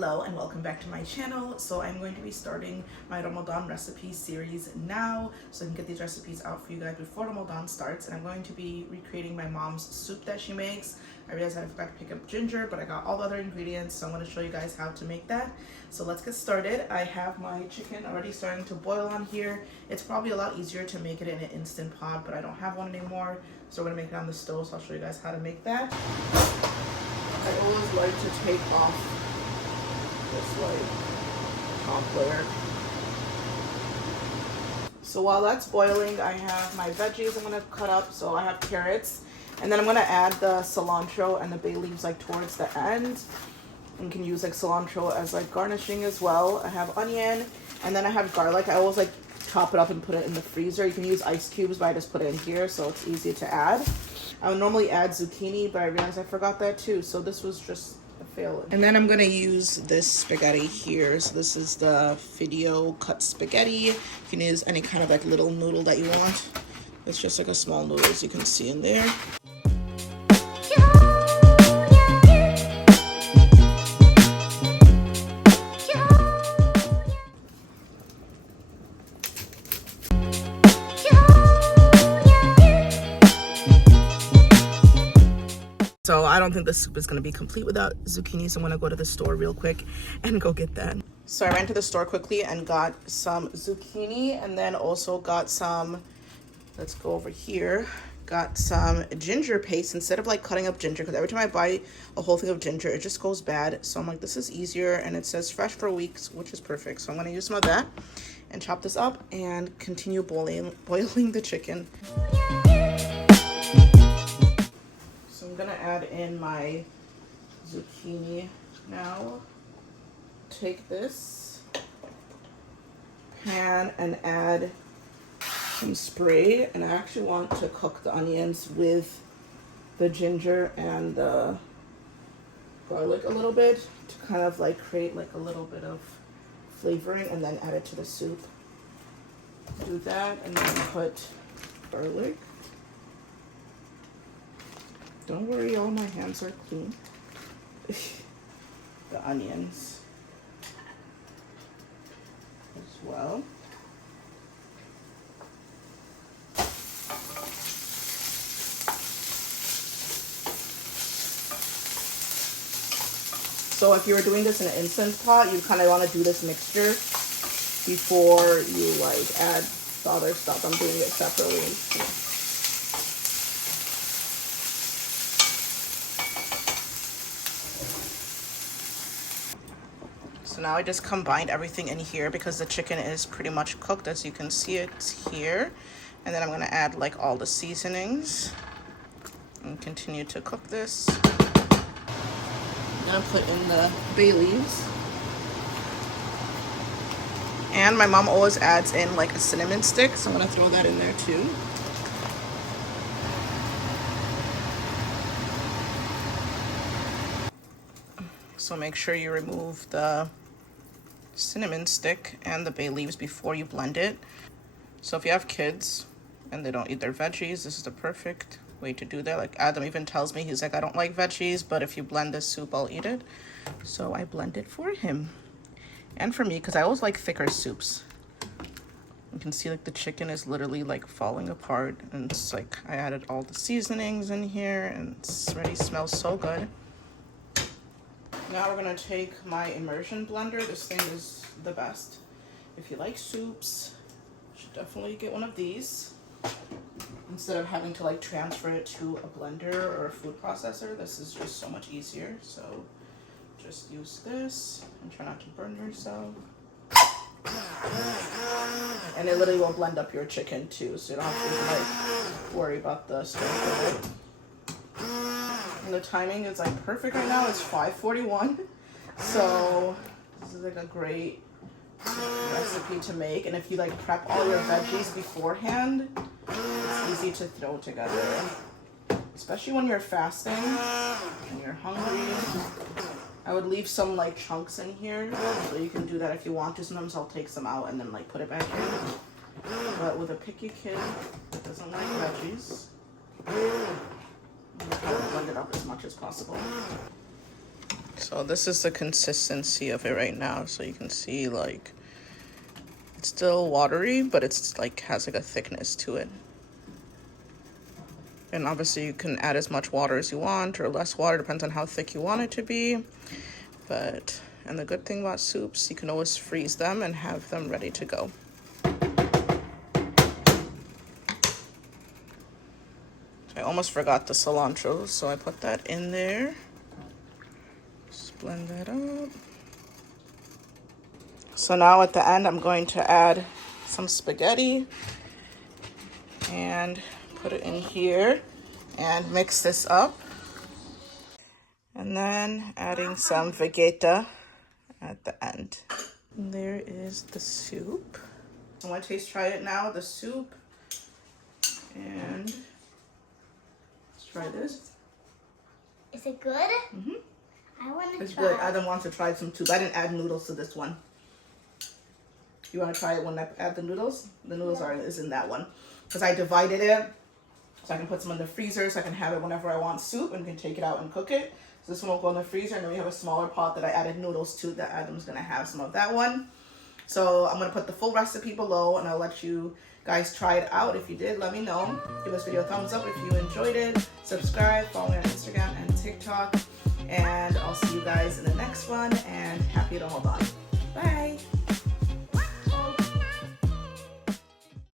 Hello and welcome back to my channel. So I'm going to be starting my Ramadan recipe series now, so I can get these recipes out for you guys before Ramadan starts. And I'm going to be recreating my mom's soup that she makes. I realized I forgot to pick up ginger, but I got all the other ingredients, so I'm going to show you guys how to make that. So let's get started. I have my chicken already starting to boil on here. It's probably a lot easier to make it in an Instant Pot, but I don't have one anymore, so we're going to make it on the stove. So I'll show you guys how to make that. I always like to take off this like top layer. So while that's boiling, I have my veggies I'm gonna cut up. So I have carrots, and then I'm gonna add the cilantro and the bay leaves like towards the end. You can use like cilantro as like garnishing as well. I have onion, and then I have garlic. I always like chop it up and put it in the freezer. You can use ice cubes, but I just put it in here so it's easy to add. I would normally add zucchini, but I realized I forgot that too, so this was just a fail. And then I'm gonna use this spaghetti here. So this is the Fideo cut spaghetti. You can use any kind of like little noodle that you want. It's just like a small noodle, as you can see in there. So I don't think this soup is going to be complete without zucchini, so I'm going to go to the store real quick and go get that. So I ran to the store quickly and got some zucchini, and then also got some, let's go over here, got some ginger paste instead of like cutting up ginger, because every time I buy a whole thing of ginger, it just goes bad. So I'm like, this is easier, and it says fresh for weeks, which is perfect. So I'm going to use some of that and chop this up and continue boiling the chicken. So I'm gonna add in my zucchini now. Take this pan and add some spray, and I actually want to cook the onions with the ginger and the garlic a little bit to kind of like create like a little bit of flavoring, and then add it to the soup. Do that, and then put garlic. Don't worry, all my hands are clean. The onions as well. So if you were doing this in an Instant Pot, you kind of want to do this mixture before you like add the other stuff. I'm doing it separately. Yeah. So now I just combined everything in here because the chicken is pretty much cooked, as you can see it's here. And then I'm going to add like all the seasonings and continue to cook this. I'm going to put in the bay leaves. And my mom always adds in like a cinnamon stick, so I'm going to throw that in there too. So make sure you remove the cinnamon stick and the bay leaves before you blend it. So if you have kids and they don't eat their veggies, this is the perfect way to do that. Like Adam even tells me, he's like, I don't like veggies, but if you blend this soup, I'll eat it. So I blend it for him and for me, because I always like thicker soups. You can see like the chicken is literally like falling apart, and it's like I added all the seasonings in here, and it's already smells so good. Now we're gonna take my immersion blender. This thing is the best. If you like soups, you should definitely get one of these. Instead of having to like transfer it to a blender or a food processor, this is just so much easier. So just use this and try not to burn yourself. And it literally will blend up your chicken too, so you don't have to like worry about the strength of it. And the timing is like perfect right now. It's 5:41, so this is like a great recipe to make. And if you like prep all your veggies beforehand, it's easy to throw together, especially when you're fasting and you're hungry. I would leave some like chunks in here, so you can do that if you want to. Sometimes I'll take some out and then like put it back in. But with a picky kid that doesn't like veggies, try to blend it up as much as possible. So this is the consistency of it right now. So you can see like it's still watery, but it's like has like a thickness to it. And obviously you can add as much water as you want or less water, depends on how thick you want it to be. But, and the good thing about soups, you can always freeze them and have them ready to go. I almost forgot the cilantro, so I put that in there. Just blend that up. So now at the end, I'm going to add some spaghetti and put it in here and mix this up. And then adding some vegeta at the end. And there is the soup. I want to taste try it now, the soup. And let's try this. Is it good? Mm-hmm. I want to try. It's good. Adam wants to try some too. I didn't add noodles to this one. You want to try it when I add the noodles? The noodles is in that one. Because I divided it so I can put some in the freezer so I can have it whenever I want soup and can take it out and cook it. So this one will go in the freezer, and then we have a smaller pot that I added noodles to that Adam's going to have some of that one. So I'm going to put the full recipe below, and I'll let you guys try it out. If you did, let me know. Give this video a thumbs up if you enjoyed it. Subscribe, follow me on Instagram and TikTok. And I'll see you guys in the next one, and happy Ramadan. Bye!